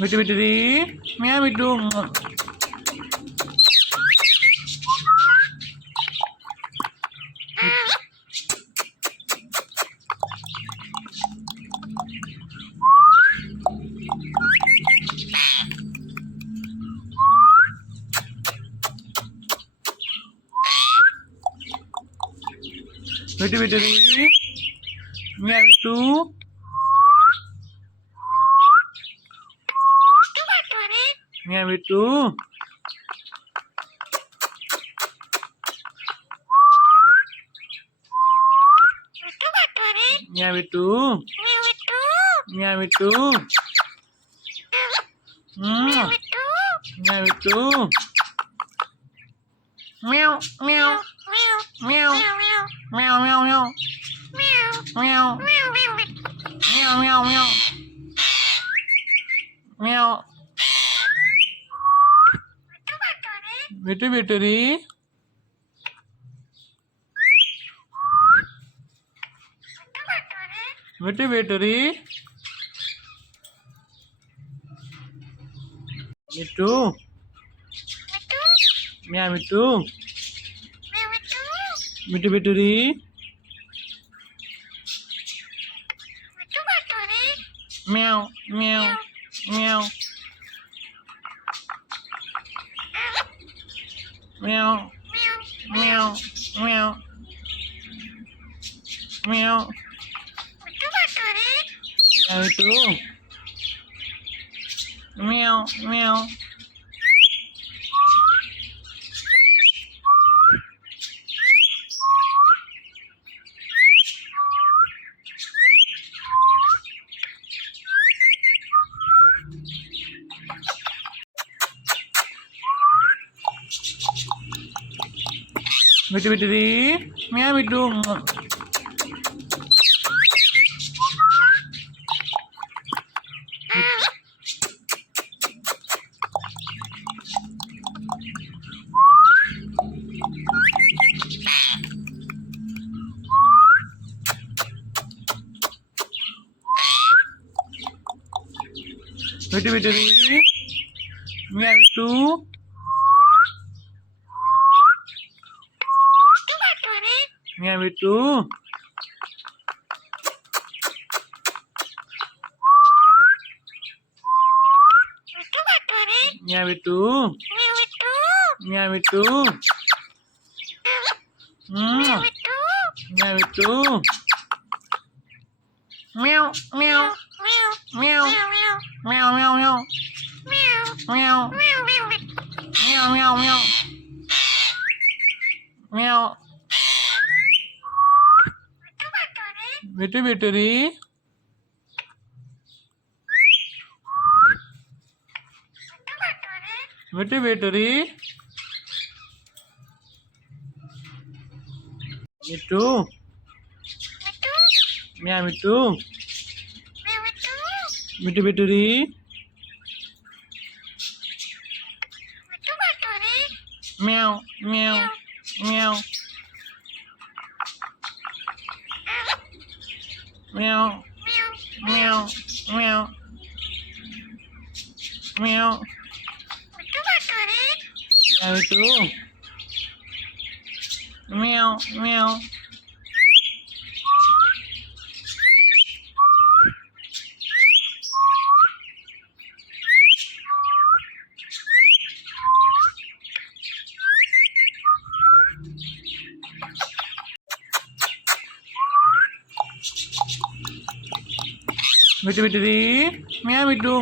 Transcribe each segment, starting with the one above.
விட்டு விட்டுடி மியா விட்டு விட்டு விட்டுடி மியா விட்டு மியா விட்டு மியா விட்டு மியா விட்டு மியா விட்டு மியாவ் மியாவ் மியாவ் மியாவ் மியாவ் மியாவ் மியாவ் மியாவ் மியாவ் மியாவ் மியாவ் விட்டு விட்டுடி விட்டு விட்டுடி மிட்டு மியா மிட்டு விட்டு விட்டுடி மியாவ் மியாவ் மியாவ் மியாவ் மியாவ் மியாவ் மியாவ் விட்டு மியாவ் மியாவ் விட்டு விட்டுடி மியா விட்டு விட்டு விட்டுடி மியா விட்டு மியா விட்டு மியா விட்டு மியா விட்டு மியா விட்டு மியாவ் மியாவ் மியாவ் மியாவ் மியாவ் மியாவ் மியாவ் மியாவ் மியாவ் மியாவ் மியாவ் விட்டு விட்டுடி விட்டு விட்டுடி மிட்டு மியா மிட்டு விட்டு விட்டுடி மியாவ் மியாவ் மியாவ் மியாவ் மியாவ் மியாவ் மியாவ் மியா விட்டு மியாவ் மியாவ் விட்டு விட்டுடி மியா விட்டு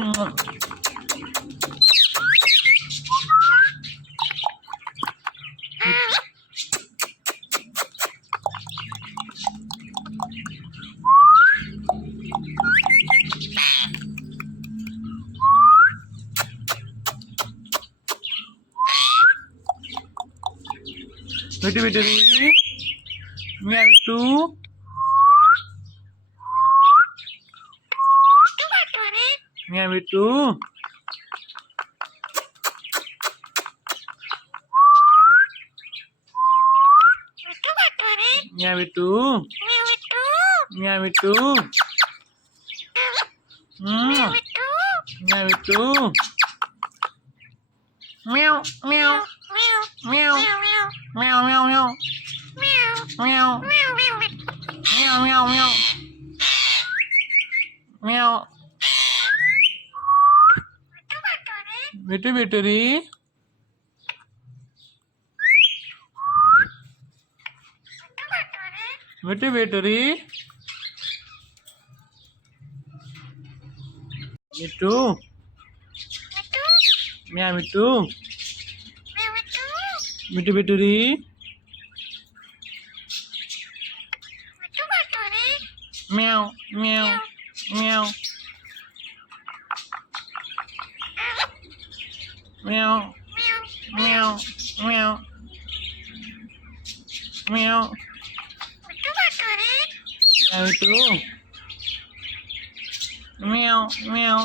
விட்டு விட்டுடி மியா விட்டு மியா விட்டு மியா விட்டு மியா விட்டு Meow itu. Meow, meow, meow, meow, meow, meow, meow, meow, meow, meow, meow. Bitu bituri. Bitu bituri. Itu. Meow itu. Bitu bituri. Meow, meow, meow. Meow, meow, meow. Meow. Meow itu. Meow, meow.